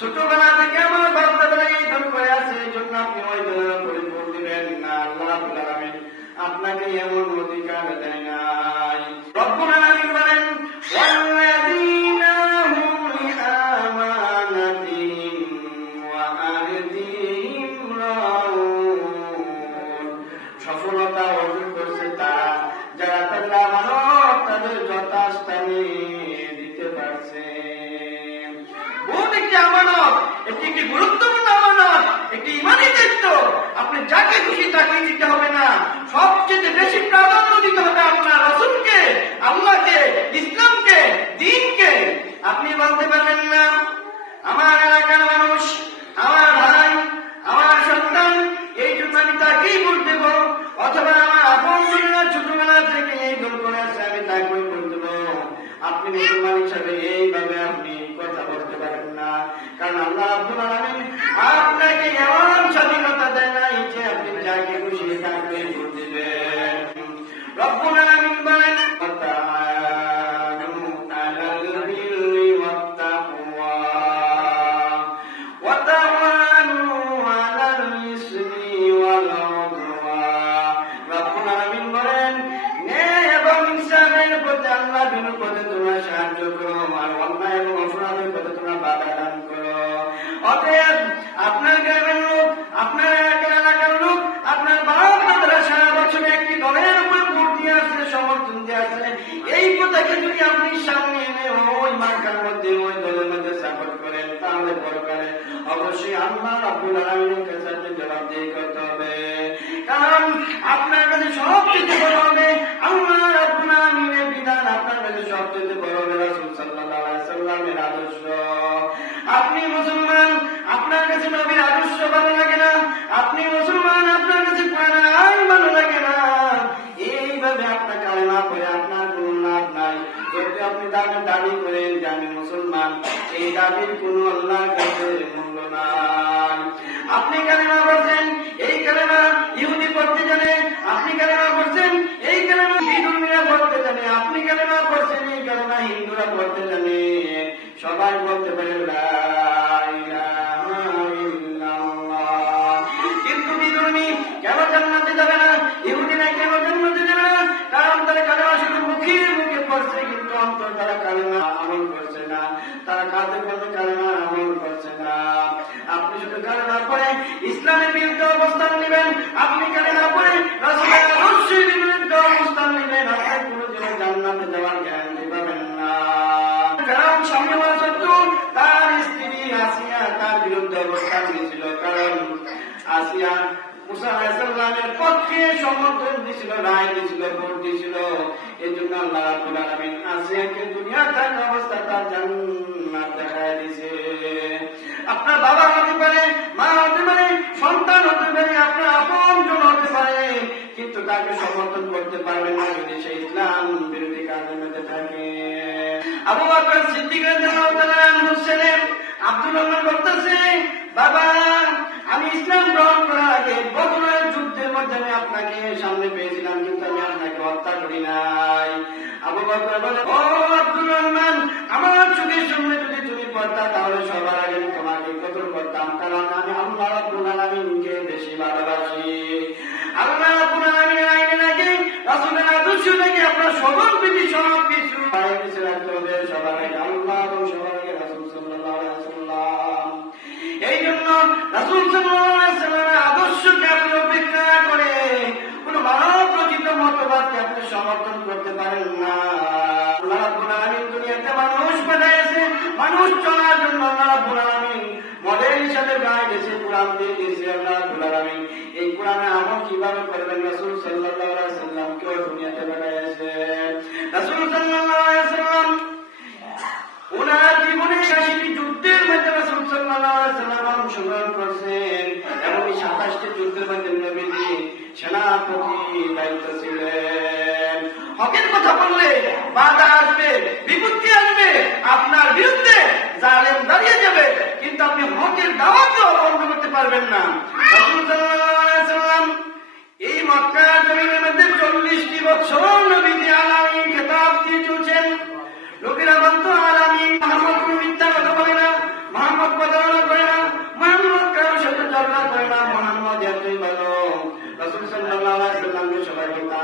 ছোটবেলা থেকে আমার বাপ দাদারা এই ধন করে আছে, এই জন্য আপনি ওই ধরনের পরিপূর্ণ দিবেন না। আল্লাহ আপনাকে এমন অধিকার দেয় নাই। রব্বুল আলামিন বলেন ওয়াল্লাযীনা হুম লিআমানাতিহিম ওয়া আহদিহিম রাউন। সফলতা অর্জন করছে তারা যারা তাদের আমানত তাদের যথাস্থানে দিতে পারছে। বহুত একটি আমানত, একটি গুরুত্বপূর্ণ আমানত, একটি ইমানি দায়িত্ব। আপনি যাকে খুশি তাকে দিতে হবে না, সবচেয়ে বেশি প্রাধান্য দিতে হবে আপনার রাসূলকে, আল্লাহকে, ইসলামকে, দ্বীনকে। আপনি বলতে পারবেন না আমার এলাকার মানুষ, আমার ভাই, আমার সন্তান, এই জন্য আমি তাকেই ভোট দেব, অথবা আমার আপনজনেরা ছোটবেলা থেকে এই দল করে আছে আমি তাকেই ভোট দেব। আপনি মুসলমান হিসাবে এইভাবে আপনি কথা বলতে পারেন না, কারণ আল্লাহ রাব্বুল আলামিন আপনাকে এমন স্বাধীনতা দেয় নাই যে আপনি যাকে খুশি তাকে ভোট দিবেন। রব্বুল আলামিন বলেন ওয়াতাআনু আলাল বিররি ওয়াত তাকওয়া ওয়া তাআনু আলাল ইসমি ওয়াল উদওয়ান। রব্বুল আলামিন বলেন ন্যায় এবং ইনসাফের পথে, আল্লাহর বিনুর পথে তোমরা সাহায্য করো, আর অন্যায় এবং অপরাধের পথে তোমরা বাধা দান করো। অতএব আপনার গ্রামের লোক, আপনার এলাকার লোক, আপনার বাবা-দাদারা সারা বছর একটি দলের উপর ভোট দিয়ে আসছে, সমর্থন দিয়ে আসছে। এই কথাকে যদি আপনি সামনে এনে ওই মার্কার মধ্যে, ওই দলের মধ্যে সাপোর্ট করেন, তাহলে পরকালে অবশ্যই আল্লাহ রাব্বুল আলামিনের কাছে জবাবদিহি করতে হবে। কারণ আপনার কাছে সবচেয়ে বড় হবে আল্লাহ রাব্বুল আলামিনের বিধান, আপনার কাছে সবচেয়ে বড় হবে রাসূল সাল্লাল্লাহু আলাইহি সাল্লামের আদর্শ। আপনি মুসলমান, আপনার কাছে নবীর আদর্শ ভালো লাগে না, আপনি মুসলমান, আপনার কাছে কোরআনের আইন ভালো লাগে না, এইভাবে আপনার কালেমা পড়ে আপনার কোনো লাভ নাই। যদি আপনি দাবি করেন যে আমি মুসলমান, এই দাবির কোনো আল্লাহর কাছে মূল্য নাই। আপনি কালেমা পড়ছেন, এই কালেমা ইহুদি পড়তে জানে, আপনি কালেমা পড়ছেন, এই কালেমা বিধর্মীরা পড়তে জানে, আপনি কালেমা পড়ছেন, এই কালেমা হিন্দুরা পড়তে জানে। সবাই বলতে পারে লা ইলাহা ইল্লাল্লাহ, কিন্তু বিধর্মী কেন জান্নাতে যাবে না? ইহুদিরা কেন জান্নাতে যাবে না? কারণ তারা কালেমা শুধু মুখে মুখে পড়ছে, কিন্তু অন্তর তারা কালেমা আমল করছে না, তারা কাঁধে কাঁধে কালেমা আমল করছে না। আপনি শুধু কালেমা পড়ে ইসলামের বিরুদ্ধে অবস্থান নেবেন, আপনি কালেমা পড়ে রাসূলের আদর্শের বিরুদ্ধে অবস্থান নেবেন, আপনি কোনোদিনও জান্নাতে যাওয়ার গ্যারান্টি পাবেন না। কারণ সামনে তার স্ত্রী আসিয়া তার বিরুদ্ধে অবস্থান নিয়েছিল, কারণ আসিয়া মুসা আলাইহিস সালামের পক্ষে সমর্থন দিয়েছিল, রায় দিয়েছিল, ভোট দিয়েছিল। এই জন্য আল্লাহ রাব্বুল আলামিন আসিয়াকে দুনিয়া থাকা অবস্থা তার জান্নাত দেখায় দিয়েছে। আপনার বাবা হতে পারে, মা হতে পারে, সন্তান হতে পারে, আপনার আপনজন হতে পারে, কিন্তু তাকে সমর্থন করতে পারবেন না যদি সে ইসলাম বিরোধী কাজের মধ্যে থাকে। আবু বকর সিদ্দিক রাদিয়াল্লাহু তাআলা আনহু ছিলেন, আব্দুল রহমান বলতেছে বাবা আমি ইসলাম গ্রহণ করার আগে বদরের যুদ্ধের মধ্যে আমি আপনাকে সামনে পেয়েছিলাম, কিন্তু আমি আপনাকে হত্যা করি নাই। আবু বকর বলে ও আব্দুল রহমান, আমার চোখের সামনে যদি তুমি পড়তা তাহলে সবার আগে আমি তোমাকে কতল করতাম, কারণ আমি আল্লাহ রাব্বুল আলামিনকে বেশি ভালোবাসি। আল্লাহ রাব্বুল আলামিনের আইনে নাকি, রাসূলের আদর্শ নাকি আপনার সবার প্রতি সব কিছু সবার আগে আল্লাহ এবং সবার আগে রাসূল সাল্লাল্লাহু আলাইহি ওয়াসাল্লাম। এই জন্য রাসূল সাল্লাল্লাহু আলাইহি ওয়াসাল্লামের আদর্শকে আপনি উপেক্ষা করে কোন মানব রচিত মতবাদকে আপনি সমর্থন করতে পারেন না। আল্লাহ রাব্বুল আলামিন দুনিয়াতে মানুষ পাঠিয়েছে মানুষ চলার জন্য। আল্লাহ রাব্বুল আলামিন মডেল হিসেবে গাইড দিয়েছে, কোরআন দিয়ে দিয়েছে। আল্লাহ রাব্বুল আলামিন এই কোরআনে আমল কিভাবে করবেন রাসূল সাল্লাল্লাহু আলাইহি ওয়াসাল্লামকে দুনিয়াতে পাঠিয়েছে। রাসূল সাল্লাল্লাহু আলাইহি ওয়াসাল্লাম ওনার জীবনের 80টি যুদ্ধের মধ্যে রাসূল সাল্লাল্লাহু আলাইহি ওয়াসাল্লাম অংশগ্রহণ করেছেন, এবং 27টি যুদ্ধের মধ্যে নবীজি সেনাপতি দায়িত্ব ছিলেন। হকের কথা বললে বাধা আসবে, বিপত্তি আসবে, আপনার বিরুদ্ধে জালেম দাঁড়িয়ে যাবে, কিন্তু আপনি হকের দাওয়াতও বন্ধ করতে পারবেন না। রাসূল সাল্লাল্লাহু আলাইহি ওয়াসাল্লাম এই মক্কা জমিনের মধ্যে 40টি বছর নবীজি আলামিন খেতাব দিয়ে চলছেন। লোকেরা বলতো আলামিন মুহাম্মদ কোন মিথ্যা কথা বলে না, মুহাম্মদ প্রতারণা করে না, মুহাম্মদ কারোর সাথে ঝগড়া করে না, মুহাম্মদ এতই ভালো। রাসূল সাল্লাল্লাহু আলাইহি ওয়াসাল্লামকে সবাই বলতো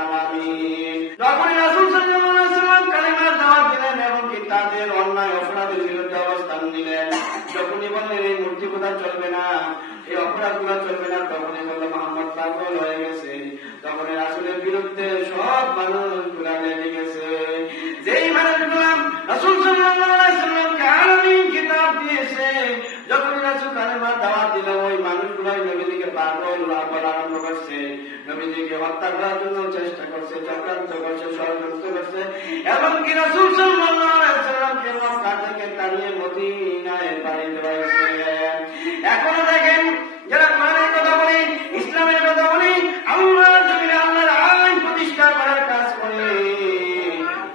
পাগল হয়ে গেছে। তখন রাসূলের বিরুদ্ধে সব মানুষগুলা লেগে গেছে। যেই মানুষগুলা রাসূল সাল্লাল্লাহু আলাইহি ওয়াসাল্লামকে আরবি কিতাব দিয়েছে, যখন রাসূল কালেমার দাওয়াত দিল, ওই মানুষগুলাই নবীজিকে পাগল বলা আরম্ভ করছে, নবীজিকে হত্যা করার জন্য চেষ্টা করছে, চক্রান্ত করছে, ষড়যন্ত্র করছে। এমনকি রাসূল সাল্লাল্লাহু আলাইহি ওয়াসাল্লামকে মক্কা থেকে তাড়িয়ে মদিনায় পাড়ি দেওয়া হয়েছে। এখনো দেখেন যারা কোরআনের কথা বলে, ইসলামের কথা বলে, আল্লাহর জমিনে আল্লাহর আইন প্রতিষ্ঠা করার কাজ করে,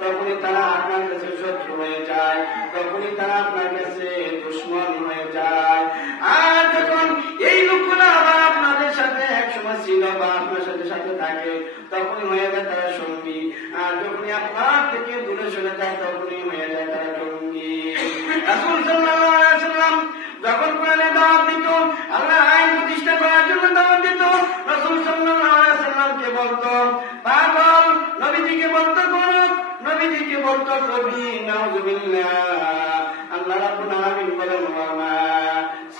তখনই তারা আপনার কাছে শত্রু হয়ে যায়, তখনই তারা আপনার কাছে দুশমন হয়ে যায়। আর যখন এই লোকগুলো আবার আপনাদের সাথে একসময় ছিল বা আপনার সাথে সাথে থাকে, তখনই হয়ে যায় তারা সঙ্গী। আর যখনই আপনার থেকে দূরে সরে যায়, তখনই হয়ে যায় তারা সঙ্গী। রাসূল সাল্লাল্লাহু আলাইহি ওয়াসাল্লাম যখন কোরআনের দাওয়াত দিত, আল্লাহর আইন প্রতিষ্ঠা করার জন্য দাওয়াত দিত, রাসূল সাল্লাল্লাহু আলাইহি ওয়াসাল্লামকে বলতো পাগল, নবীজিকে বলতো গরব, নবীজিকে বলতো কবি। নাউযুবিল্লাহ। আল্লাহ রাব্বুল আলামিন বলেন, ওয়া মা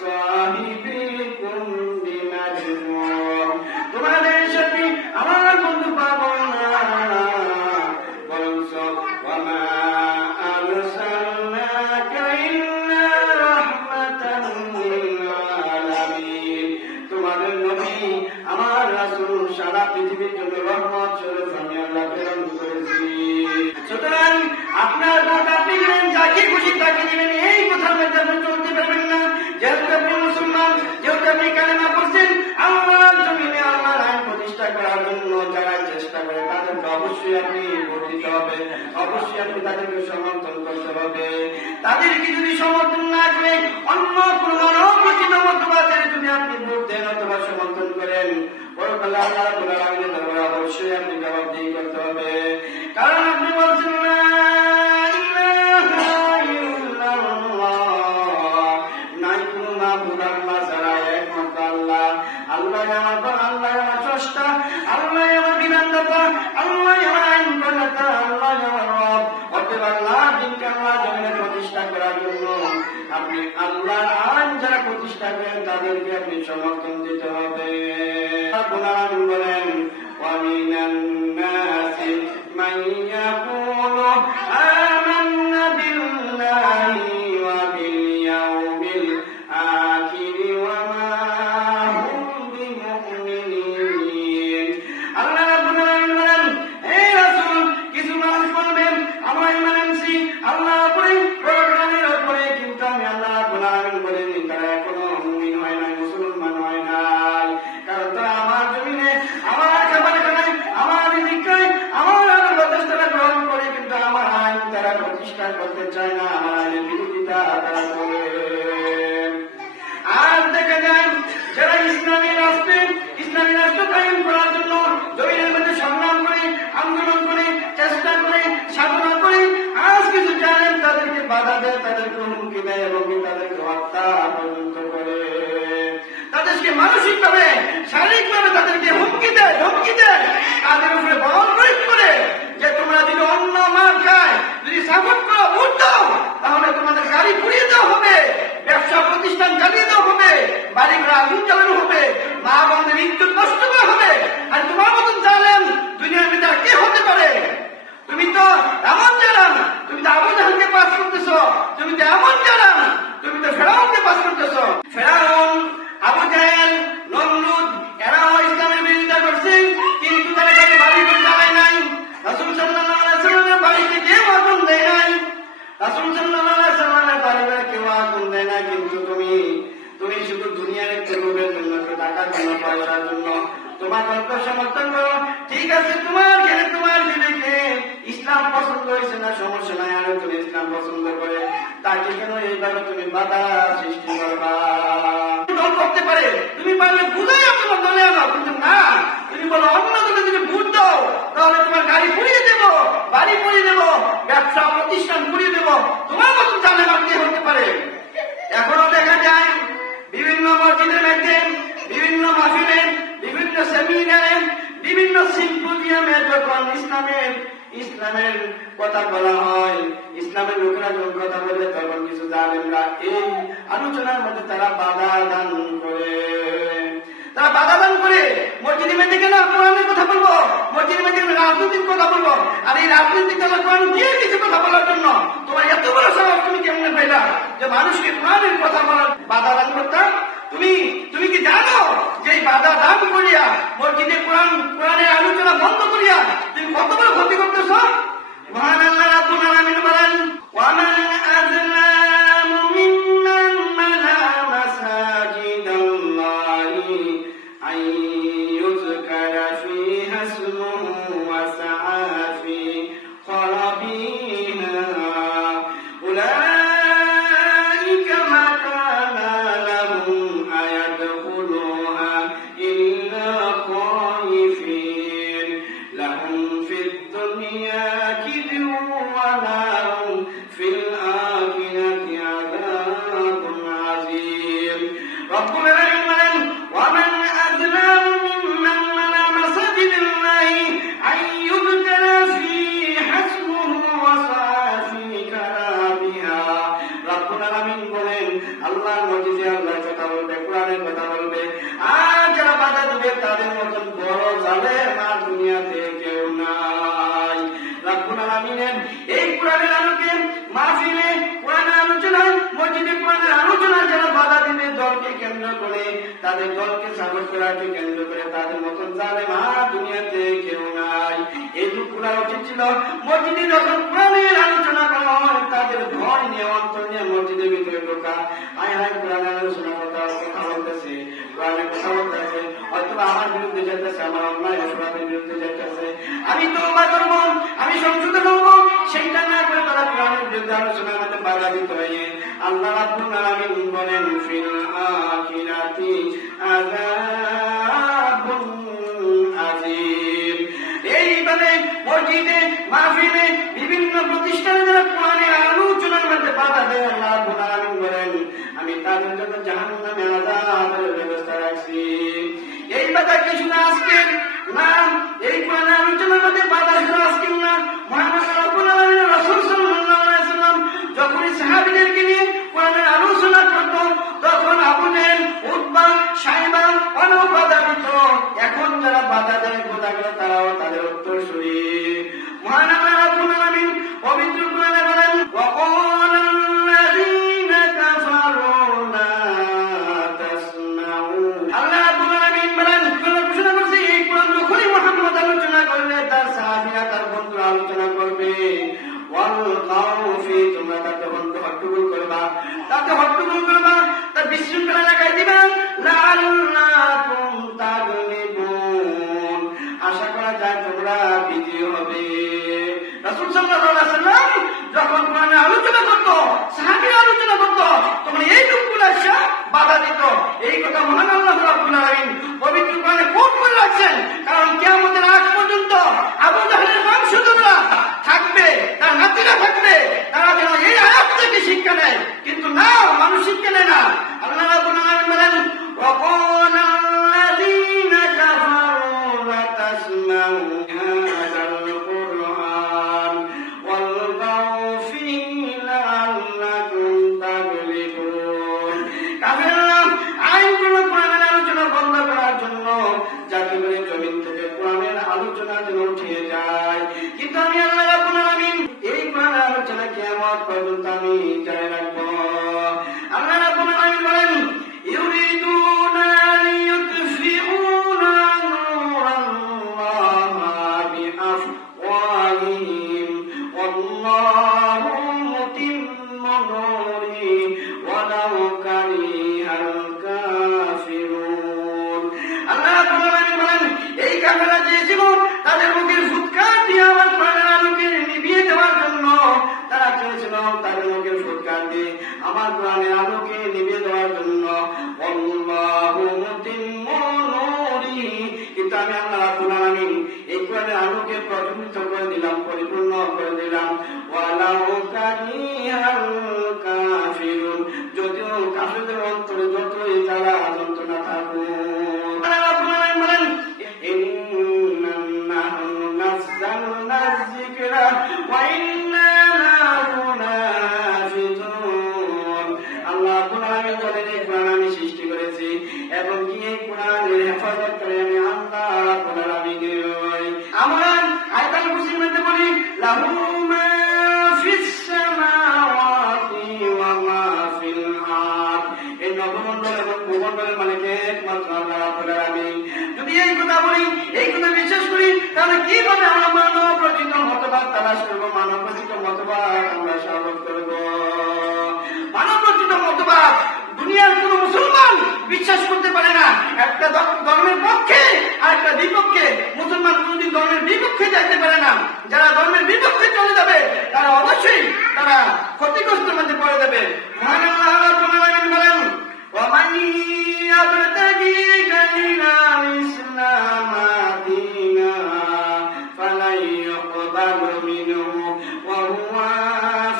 সাহিবিকুম বিমাজনুন, তোমাদের সাথে আমার বন্ধু পাগল না, বরঞ্চ ওয়া মা আরসালনাকা ইল্লা রাহমাতান লিল আলামিন, তোমাদের নবী আমার রাসূল সারা পৃথিবীর জন্য রহমত স্বরূপ আমি আল্লাহ প্রেরণ করেছি। সুতরাং আপনার ভোট আপনি দিবেন, যাকে খুশি তাকে দিবেন, এই কথার মধ্যে আপনি চলতে পারবেন না। যেহেতু আপনি মুসলমান, যেহেতু আপনি কালেমা পড়ছেন, আল্লাহর জমিনে আল্লাহর আইন প্রতিষ্ঠা করার জন্য যারা চেষ্টা করে, তাদেরকে অবশ্যই আপনি ভোট দিতে হবে, অবশ্যই আপনি তাদেরকে সমর্থন করতে হবে। তাদেরকে যদি সমর্থন না করে অন্য কোন মানবরচিত মতবাদের যদি আপনি ভোট দেন অথবা সমর্থন করেন, পরকালে আল্লাহ রাব্বুল আলামিনের দরবারে অবশ্যই আপনি জবাবদিহি করতে হবে। কারণ আপনি বলছেন না ইলাহা ইল্লাল্লাহ, নাই কোনো মাবুদ আল্লাহ ছাড়া, একমাত্র আল্লাহ। আল্লাহ আমার পর, আল্লাহ আমার স্রষ্টা, আল্লাহ আমার বিধানদাতা, আল্লাহ আমার আইন প্রণেতা, আল্লাহ আমার রব। অতএব আল্লাহর দিনকে আল্লাহ জমিনে প্রতিষ্ঠা করার জন্য আপনি আল্লাহর আইন যারা প্রতিষ্ঠা করেন তাদেরকে আপনি সমর্থন দিতে হবে। আল্লাহ বলেন, ওয়া মিনান নাসি মান ইয়াকুলু আমান্না বিল্লাহি ওয়া বিল ইয়াউমিল আখির ওয়া মা হুম বিমুমিনিন। আল্লাহ রাব্বুল আলামিন বলেন, হে রাসূল, কিছু মানুষ বলবেন আমরা ঈমান আনছি আল্লাহর উপরে, পরকালের উপরে, কিন্তু আমি আল্লাহ রাব্বুল আলামিন বলেন তারা এখনো মুমিন হয় নাই, মুসলমান হয় নাই। কারণ তারা আমার জমিনে আমার খাবার খায়, আমার রিজিক খায়, আমার আনুগত্য তারা গ্রহণ করে, কিন্তু আমার আইন তারা প্রতিষ্ঠা করতে চায় না, আমার আইনের বিরোধিতা তারা করে। আর দেখা যায় যারা ইসলামী রাষ্ট্র কায়েম করার জন্য জমিনের মধ্যে সংগ্রাম করে, আন্দোলন করে, চেষ্টা করে, সাধনা করে, আজ কিছু জানেন তাদেরকে বাধা দেয়, তাদেরকে হুমকি দেয় এবং তাদেরকে হত্যা পর্যন্ত করে, তাদেরকে মানসিকভাবে শারীরিকভাবে তাদেরকে হুমকি দেয়, ধমকি দেয়, তাদের উপরে বল প্রয়োগ করে যে তোমরা যদি অন্য মাল খায়, যদি সাপোর্ট করো, ভোট দাও, তাহলে তোমাদের গাড়ি পুড়িয়ে দেওয়া হবে, ব্যবসা প্রতিষ্ঠান জ্বালিয়ে দেওয়া হবে, বাড়ি ঘরে আগুন জ্বালানো হবে, মা বোনদের ইজ্জত নষ্ট করা হবে। আর তোমার মতন জানেন দুনিয়ার ভিতরে কে হতে পারে? তুমি তো এমন জানান, তুমি তো আবু জাহেলকে পাস করতেছ, তুমি তো এমন জানান, তুমি তো ফেরাউনকে পাস করতেছ। ফেরাউন, আবু জাহেল, নমরুদ এরাও ইসলামের বিরোধিতা করছে, কিন্তু তারা কাছে বাড়ি করে জ্বালায় নাই। রাসূল সাল্লাল্লাহু আলাইহি ওয়াসাল্লামের বাড়িতে কেউ আগুন দেয় নাই, রাসূল সাল্লাল্লাহু আলাইহি ওয়াসাল্লামের বাড়িতে কেউ আগুন দেয় না। কিন্তু তুমি শুধু দুনিয়ার একটু লোভের জন্য, একটু টাকার জন্য, পয়সার জন্য তোমার তর্ক সমর্থন করো, ঠিক আছে, তোমার ঘরে তোমার বিবেকে ইসলাম পছন্দ হয়েছে না, সমস্যা নাই, আর তুমি ইসলাম পছন্দ করে তাকে কেন এইভাবে তুমি বাধা সৃষ্টি করবা? দল করতে পারে, তুমি পারলে বুঝাই তোমার দলে আনো, কিন্তু না, তুমি বলো অন্য দলে যদি ভোট দাও তাহলে তোমার গাড়ি পুড়িয়ে দেবো, বাড়ি পুড়িয়ে দেবো, ব্যবসা প্রতিষ্ঠান পুড়িয়ে দেবো। তোমার মতন জানে না কে হতে পারে? এখনো দেখা যায় বিভিন্ন মসজিদের মধ্যে, বিভিন্ন মাহফিলে, বিভিন্ন সেমিনারে, বিভিন্ন সিম্পোজিয়ামে যখন ইসলামের কথা বলা হয়, ইসলামের লোকেরা যখন কথা বলে, তখন কিছু জালেমরা এই আলোচনার মধ্যে তারা বাধা দান করে। তারা বাধা দান করে মসজিদে মেয়েদের কেন কোরআনের কথা বলবো, মসজিদে মেয়েদের রাজনৈতিক কথা বলবো, আর এই রাজনীতি তারা কোরআন দিয়ে কিছু কথা বলার জন্য তোমার এত বড় সাহস তুমি কেমনে পাইলা যে মানুষকে কোরআনের কথা বলার বাধা দান করতাম? তুমি কি জানো যে এই বাধা দান করিয়া মসজিদে কোরআনের আলোচনা বন্ধ করিয়া তুমি কত বড় ক্ষতি করতেছ? মহান আল্লাহ রাব্বুল আলামিন বলেন, ওয়ামান আযলামু মিম্মান মানা মাসাজিদাল্লাহি আইয়ুযকারা ফীহা ইসমুহু ওয়া সাআ ফী খরাবিহা উলাইকা মা কানা লাহুম আয়াদখুলুহা ইল্লা খায়িফিন লাহুম ফিদ দুনিয়া খিজুন ওয়া লাহুম ফিল আখিরাতি আযাবুন আযীম। রব্বুল আলামিন বলেন, ওয়ামান আযলামু মিম্মান মানা মাসাজিদাল্লাহি আইয়ুযকারা ফীহা ইসমুহু ওয়া সাআ ফী খরাবিহা। রব্বুল আলামিন বলেন, আল্লাহর মসজিদে আল্লাহর কথা বলবে, কোরআনের কথা বলবে, আর যারা বাধা দিবে তাদের মতন বড় জালেম আর দুনিয়াতে কেউ নাই। রব্বুল আলামিনের এই কোরআনের আলোকে মাহফিলে কোরআনের আলোচনায় মসজিদে কোরআনের আলোচনায় যারা বাধা দিবে দলকে কেন্দ্র করে, তাদের দলকে সাপোর্ট করাকে কেন্দ্র করে, তাদের মতন জালেম আর দুনিয়াতে কেউ নাই। এই লোকগুলা উচিত ছিল মসজিদে যখন কোরআনের আলোচনা করা হয় তাদের ভয় নিয়ে অন্তর নিয়ে মসজিদের ভিতরে ঢোকা। আয় হায় কোরআনের আলোচনা কথা বলতেছে, কোরআনের কথা বলতেছে, হয়তো আমার বিরুদ্ধে যেতেছে, আমার অন্যায় অপরাধের বিরুদ্ধে যেতেছে, আমি তওবা করব, আমি সংশোধন হব, সেইটা না করে তারা কোরআনের বিরুদ্ধে আলোচনার মধ্যে বাধা দিতে হয়। আল্লাহ রাব্বুল আলামিন বলেন, ফিল আখিরাতি আযাবুন আযীম। এইভাবে মসজিদে মাহফিলে বিভিন্ন প্রতিষ্ঠানে যারা কোরআনের আলোচনার মধ্যে বাধা দেয়, আল্লাহ রাব্বুল আলামিন বলেন, আমি তাদের জন্য জাহান্নামে আযাবের ব্যবস্থা রাখছি। এই বাধা কি শুধু আজকের না, এই কোরআনের আলোচনার মধ্যে বাধা শুধু আজকের না। মুহাম্মদ রাব্বুল আলামিন রাসূল সাল্লাল্লাহু আলাইহি ওয়াসাল্লাম যখন সাহাবীদেরকে নিয়ে কোরআনের আলোচনা করত, তখন আবু জেহেল, উতবা, শাইবা অনেক বাধা দিত। এখন যারা বাধা দেয় কথা করে তারাও তাদের উত্তরসূরি। মহান আল্লাহ রাব্বুল আলামিন পবিত্র কোরআনে বলেন, ওয়াকাল আল্লাযীনা কাফারু লা তাসমাউ। আল্লাহ রাব্বুল আলামিন বলেন, ঘোষণা করছে এই কোরআন যখনই মুহাম্মদ আলোচনা করবে তার সাহাবীরা তার বন্ধুরা আলোচনা করবে, ওয়াল কাউফি, তোমরা তাকে হট্টগোল করবা, তাকে হট্টগোল করবা, তার বিশৃঙ্খলা লাগাই দিবা, লাআল্লাকুম তাগলিবুন, আশা করা যায় তোমরা বিজয়ী হবে। রাসূল সাল্লাল্লাহু আলাইহি ওয়াসাল্লাম যখন কোরআনের আলোচনা করত, সাহাবীরা আলোচনা করত, তখন এই লোকগুলো এসে বাধা দিত। এই কথা মহান আল্লাহ রাব্বুল আলামিন পবিত্র কোরআনে কোট করে রাখছেন, কারণ কিয়ামতের আগ পর্যন্ত আবু জাহলের বংশধররা থাকবে, তার নাতিরা থাকবে, তারা যেন এই আয়াত থেকে শিক্ষা নেয়, কিন্তু না, মানুষ শিক্ষা নেয় না। আল্লাহ রাব্বুল আলামিন বলেন, ওয়াকাল আল্লাযীনা কাফারু লা তাসমাউ হাযাল কুরআন ওয়ালগাউ ফীহি লাআল্লাকুম তাগলিবুন। কাফেররা আইনগুলো কোরআনের আলোচনা বন্ধ করার জন্য যাতে করে জমিন থেকে কোরআনের আলোচনা যেন উঠে যায়, কিন্তু আমি আল্লাহ রাব্বুল আলামিন এই কোরআনের আলোচনা কিয়ামত পর্যন্ত আমি জারি রাখবো। আল্লাহ রাব্বুল আলামিন বলেন, ইউরিদুনা লিইউতফিউ নূরাল্লাহি বিআফওয়াহিহিম ওয়াল্লাহু মুতিম্মু নূরিহি ওয়ালাউ কারিহাল কাফিরুন। আল্লাহ রাব্বুল আলামিন বলেন, এই কাফেররা চেয়েছিল তাদের মুখের ফুৎকার দিয়ে আমার কোরআনের আলোকে নিভিয়ে দেওয়ার জন্য, তারা চেয়েছিল তাদের মুখের ফুৎকার দিয়ে আমার কোরআনের আলোকে নিভিয়ে দেওয়ার জন্য, আল্লাহু মুতিম্মু নূরিহি, কিন্তু আমি আল্লাহ রাব্বুল আলামিন এই কোরআনের আলোকে প্রজ্বলিত করে দিলাম, পরিপূর্ণ করে দিলাম, ওয়ালাউ কারিহাল কাফিরুন, যদিও কাফেরদের অন্তরে যতই জ্বালা যন্ত্রণা থাকুক। আল্লাহ রাব্বুল আলামিন বলেন, ইন্না নাহনু নাযালনা যিকরা ওয়া ইন্না লাহু লাহাফিজুন। আল্লাহ রাব্বুল আলামিন বলেন, এই কোরআন আমি সৃষ্টি করেছি এবং কি এই কোরআনের লাহু মা ফিস সামাওয়াতি ওয়া মা ফিল আরদ। এই নবমণ্ডল এবং ভূমণ্ডলের মালিক একমাত্র আল্লাহ রাব্বুল আলামিন। যদি এই কথা বলি, এই কথা বিশ্বাস করি, তাহলে কিভাবে আমরা মানব রচিত মতবাদ তালাশ করবো, মানব রচিত মতবাদ আমরা স্বাগত করবো? মানব রচিত মতবাদ দুনিয়ার কোন মুসলমান বিশ্বাস করতে পারে না। একটা ধর্মের পক্ষে আর একটা বিপক্ষে। মুসলমান কোনদিন ধর্মের বিপক্ষে যাইতে পারে না। যারা ধর্মের বিপক্ষে চলে যাবে তারা অবশ্যই তারা ক্ষতিগ্রস্তের মধ্যে পড়ে যাবে। মহান আল্লাহ রাব্বুল আলামিন বলেন, وَمَن يَبْتَغِي غَيْرَ الْإِسْلَامِ دِينًا فَلَن يُقْبَلَ مِنْهُ وَهُوَ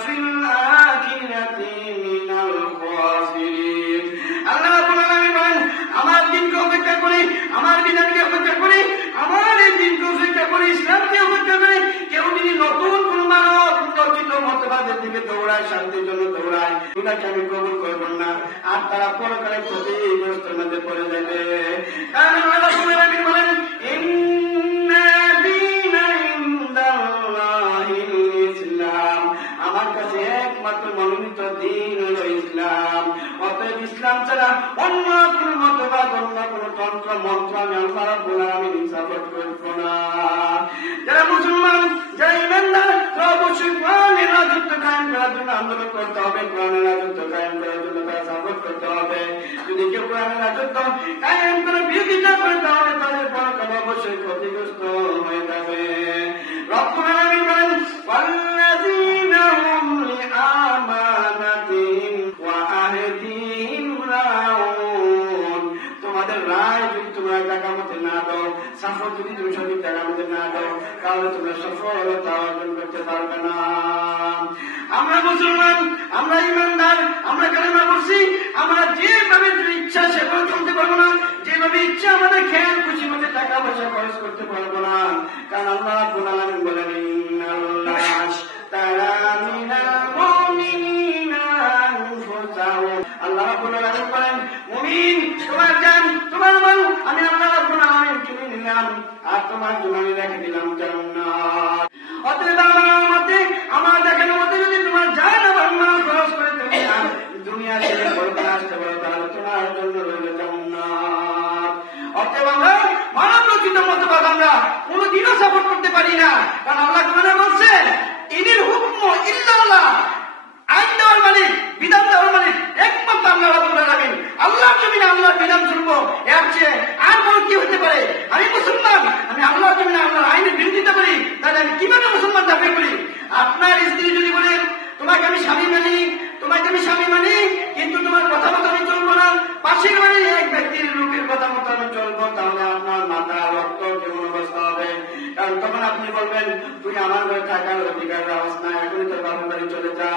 فِي الْآخِرَةِ مِنَ الْخَاسِرِينَ। আল্লাহ রাব্বুল আলামিন বলেন, আমার দিনকে উপেক্ষা করি, আমার বিধানকে উপেক্ষা করি, আমার এই দিনকে উপেক্ষা করি, ইসলামকে উপেক্ষা করি, কেউ যদি নতুন কোন মানব রচিত মতবাদের দিকে দৌড়ায়, শান্তির জন্য দৌড়ায়, ওটাকে আমি কবুল করব না। আর তারা পরকালে ক্ষতিগ্রস্তের মধ্যে পড়ে যাবে। কারণ আল্লাহ রাব্বুল আলামিন বলেন, ইন্না দীনা ইনদাল্লাহিল ইসলাম। আমার কাছে একমাত্র মনোনীত দিন হলো ইসলাম। অতএব ইসলাম ছাড়া অন্য কোন মতবাদ, অন্য কোন তন্ত্র মন্ত্র আমি আল্লাহ রাব্বুল আলামিন সাপোর্ট করব না। যারা মুসলমান, যারা ইমানদার, তারা অবশ্যই কোরআনের রাজত্ব কায়েম করার জন্য আন্দোলন করতে হবে। কোরআনের রাজত্ব কায়েম করার জন্য তারা সাপোর্ট করতে হবে। যদি কেউ কোরআনের রাজত্ব কায়েম করে বিরোধিতা করে, তাহলে তাদের পরকালে অবশ্যই ক্ষতিগ্রস্ত হয়ে যাবে। রব্বুল আলামিন বলেন, ওয়াল্লাযীনা হুম লিআমানাতিহিম ওয়া আহদিহিম রাউন। তোমাদের রায় যদি তোমরা টাকা মতে না দাও, সাফর যদি তুমি সঠিক টাকা মতে না দাও, তাহলে তোমরা সফলতা অর্জন করতে পারবে না। আমরা মুসলমান, আমরা ইমানদার, আমরা কালেমা পড়ছি, আমরা যেভাবে ইচ্ছা সেভাবে চলতে পারবো না, যেভাবে ইচ্ছা আমাদের খেয়াল খুশি মতে টাকা পয়সা খরচ করতে পারবো না। কারণ আল্লাহ রাব্বুল আলামিন বলেন, ইন্নাল্লাহ আশতারা মিনাল মুমিনিনা আনফুসাহুম। আল্লাহ রাব্বুল আলামিন বলেন, মুমিন, তোমার জান, তোমার মাল আমি আল্লাহ রাব্বুল আলামিন কিনে নিলাম, আর তোমার জন্য আমি রেখে দিলাম জান্নাত। অতএব আমার মতে, আমার দেখানোর মতে যদি তোমার জান আমার মাল খরচ করে তুমি দুনিয়া ছেড়ে পরকালে আসতে পারো, তাহলে তোমার জন্য রইল জান্নাত। অতএব আমরা মানব রচিত মতবাদ আমরা কোনদিনও সাপোর্ট করতে পারি না। কারণ আল্লাহ কোরআনে বলছেন, ইনিল হুকমু ইল্লাল্লাহ। আইন দেওয়ার মালিক, বিধান দেওয়ার মালিক একমাত্র আল্লাহ রাব্বুল আলামিন। আল্লাহর জমিনে আল্লাহর বিধান শুনবো, এর চেয়ে আর বড় কি হতে পারে? আমি মুসলমান, আমি আল্লাহর জমিনে আল্লাহর আইনের বিরোধিতা করি, তাহলে আমি কিভাবে মুসলমান দাবি করি? আপনার স্ত্রী যদি বলে, তোমাকে আমি স্বামী মানি, তোমাকে আমি স্বামী মানি, কিন্তু তোমার কথা মতো আমি চলবো না, পাশের বাড়ির এক ব্যক্তির লোকের কথা মতো আমি চলবো, তাহলে আপনার মাথা রক্ত কেমন অবস্থা হবে? কারণ তখন আপনি বলবেন, তুই আমার ঘরে থাকার অধিকার রাখস না, এখনই তোর বাপের বাড়ি চলে যা।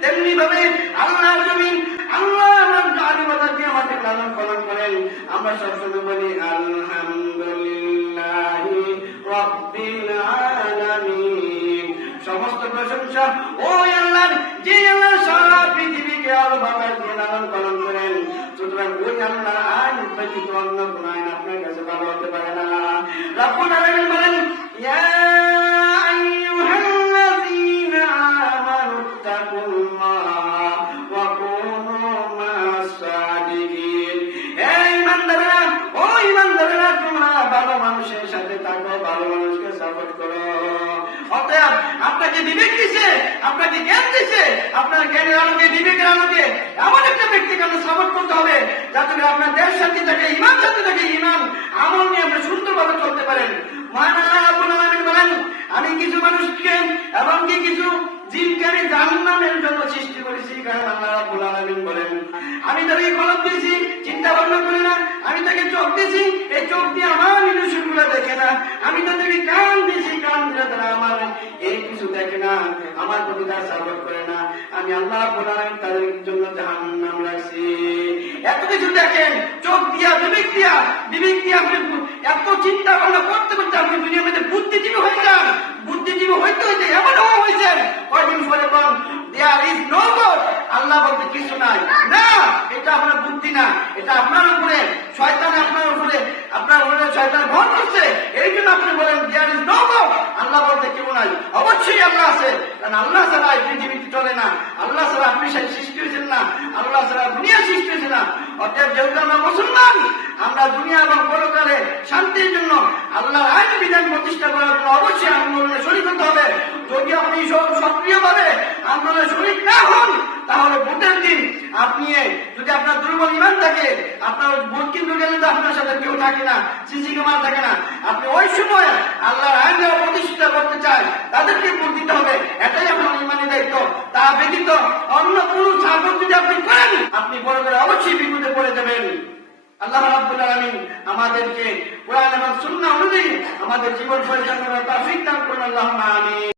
তেমনি ভাবে আল্লাহর জমিন, আল্লাহ আমার আলিমতা দিয়ে আমাদের লালন পালন করেন। আমরা সবসময় বলি, আলহামদুলিল্লাহি রাব্বিল আলামিন। সমস্ত প্রশংসা ওই আল্লাহর, যে আল্লাহ সারা পৃথিবীকে আলো বাতাস দিয়ে লালন পালন করেন। সুতরাং ওই আল্লাহর আইন ব্যতীত অন্য কোন আইন আপনার কাছে ভালো হতে পারে না। রাব্বুল আলামিন বলেন, ইয়া আইয়ুহাল্লাযীনা আমানুত্তাকুল্লাহ ওয়া কুনু মা'আস সাদিকিন। এই ইমানদারেরা, ও ইমানদারেরা, তোমরা ভালো মানুষের সাথে থাকো, ভালো মানুষকে সাপোর্ট করো। অতএব আপনাকে বিবেক দিছে, আপনাকে জ্ঞান দিছে, আপনার জ্ঞানের আলোকে, বিবেকের আলোকে এমন একটা ব্যক্তিকে আমরা সাপোর্ট করতে হবে যাতে আপনার দেশ শান্তি থাকে, ইমান শান্তি থাকে, ইমান আমল নিয়ে আপনি সুন্দরভাবে চলতে পারেন। মহান আল্লাহ রাব্বুল আলামিন বলেন, আমি কিছু মানুষকে এমনকি কিছু জিনকে আমি জাহান্নামের জন্য সৃষ্টি করেছি। কারণ আল্লাহ রাব্বুল আলামিন বলেন, আমি তাকে কলম দিয়েছি, চিন্তা ভাবনা করে না, আমি তাকে চোখ দিয়েছি, এই চোখ দিয়ে আমার নিদর্শনগুলো দেখে না, আমি তাদেরকে কান দিয়েছি, কান দিয়ে তারা আমার এই কিছু দেখে না, আমার প্রতি তারা সাপোর্ট করে না। আমি আল্লাহ রাব্বুল আলামিন তাদের জন্য জাহান্নাম রাখছি। এত কিছু দেখেন, চোখ দিয়া, বিবেক দিয়া আপনি এত চিন্তা ভাবনা করতে করতে আপনি দুনিয়ার মধ্যে বুদ্ধিজীবী হয়ে যান। বুদ্ধিজীবী হইতে হইতে এমন হওয়া হয়েছেন, কয়দিন পরে বল দেয়ার ইজ নো গড, আল্লাহ বলতে কিছু নাই। না, এটা আপনার বুদ্ধি না, এটা আপনার উপরে শয়তান, আপনার উপরে শয়তান ভর করছে। এই জন্য আপনি বলেন দেয়ার ইজ নো গড, আল্লাহ বলতে কেউ নাই। অবশ্যই আল্লাহ কারণ আল্লাহ ছাড়া এই পৃথিবীতে চলে না, আল্লাহ ছাড়া আপনি সৃষ্টি হয়েছেন না, আল্লাহ ছাড়া দুনিয়া সৃষ্টি হয়েছে না। অতএব যেহেতু আমরা মুসলমান, আমরা দুনিয়া এবং পরকালে শান্তির জন্য আল্লাহর আইন বিধান প্রতিষ্ঠা করার জন্য অবশ্যই আন্দোলনে শরীক হতে হবে। যদি আপনি সক্রিয়ভাবে আন্দোলনে শরীক না হন, তাহলে ভোটের দিন আপনি যদি আপনার দুর্বল ইমান থাকে, আপনার ভোট কিন্তু গেলে তো আপনার সাথে কেউ থাকে না, সিসি ক্যামেরা থাকে না, আপনি ওই সময় আল্লাহর আইন যারা প্রতিষ্ঠা করতে চায় তাদেরকে ভোট দিতে হবে। এটাই আপনার ইমানি দায়িত্ব। তা ব্যতীত অন্য কোনো সাপোর্ট যদি আপনি করেন, আপনি বড় করে অবশ্যই বিপদে পড়ে যাবেন। আল্লাহ রাব্বুল আলামিন আমাদেরকে কোরআন এবং সুন্নাহ অনুযায়ী আমাদের জীবন পরিচালনা করার তৌফিক দান করুন। আল্লাহুম্মা আমিন।